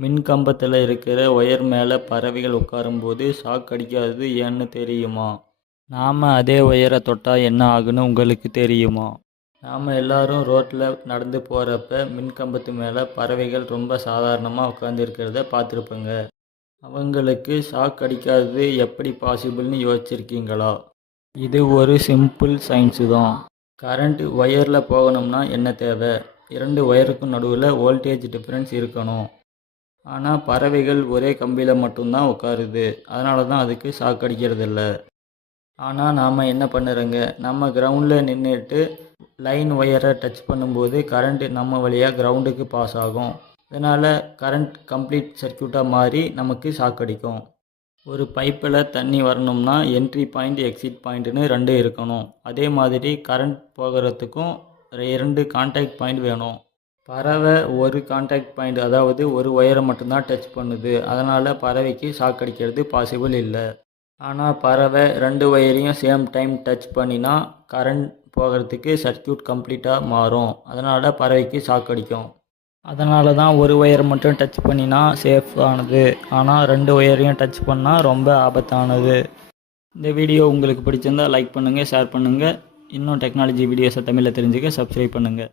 மின் கம்பத்தில் இருக்கிற ஒயர் மேலே பறவைகள் உட்காரும்போது ஷாக் அடிக்காதது ஏன்னு தெரியுமா? நாம் அதே ஒயரை தொட்டால் என்ன ஆகுன்னு உங்களுக்கு தெரியுமா? நாம் எல்லாரும் ரோட்டில் நடந்து போகிறப்ப மின் கம்பத்து மேலே பறவைகள் ரொம்ப சாதாரணமாக உட்காந்துருக்கிறத பார்த்துருப்பேங்க. அவங்களுக்கு ஷாக் அடிக்காதது எப்படி பாசிபிள்னு யோசிச்சிருக்கீங்களா? இது ஒரு சிம்பிள் சயின்ஸு தான். கரண்ட் ஒயரில் போகணும்னா என்ன தேவை? 2 ஒயருக்கும் நடுவில் வோல்டேஜ் டிஃப்ரென்ஸ் இருக்கணும். ஆனால் பறவைகள் ஒரே கம்பியில் மட்டும்தான் உட்காருது, அதனால தான் அதுக்கு ஷாக் அடிக்கிறதில்ல. ஆனால் நாம் என்ன பண்ணுறோங்க, நம்ம கிரவுண்டில் நின்றுட்டு லைன் ஒயரை டச் பண்ணும்போது கரண்ட் நம்ம வழியாக கிரவுண்டுக்கு பாஸ் ஆகும். இதனால் கரண்ட் கம்ப்ளீட் சர்க்யூட்டாக மாறி நமக்கு ஷாக் அடிக்கும். ஒரு பைப்பில் தண்ணி வரணும்னா என்ட்ரி பாயிண்ட் எக்ஸிட் பாயிண்ட்டுன்னு 2 இருக்கணும். அதே மாதிரி கரண்ட் போகிறதுக்கும் 2 கான்டாக்ட் பாயிண்ட் வேணும். பறவை ஒரு கான்டாக்ட் பாயிண்ட், அதாவது ஒரு ஒயரை மட்டும்தான் டச் பண்ணுது, அதனால் பறவைக்கு ஷாக் அடிக்கிறது பாசிபிள் இல்லை. ஆனால் பறவை 2 ஒயரையும் சேம் டைம் டச் பண்ணினா கரண்ட் போகிறதுக்கு சர்க்யூட் கம்ப்ளீட்டாக மாறும், அதனால் பறவைக்கு ஷாக் அடிக்கும். அதனால தான் ஒரு ஒயரை மட்டும் டச் பண்ணினா சேஃபானது, ஆனால் 2 ஒயரையும் டச் பண்ணால் ரொம்ப ஆபத்தானது. இந்த வீடியோ உங்களுக்கு பிடிச்சிருந்தால் லைக் பண்ணுங்கள், ஷேர் பண்ணுங்கள். இன்னும் டெக்னாலஜி வீடியோஸை தமிழில் தெரிஞ்சுக்க சப்ஸ்கிரைப் பண்ணுங்கள்.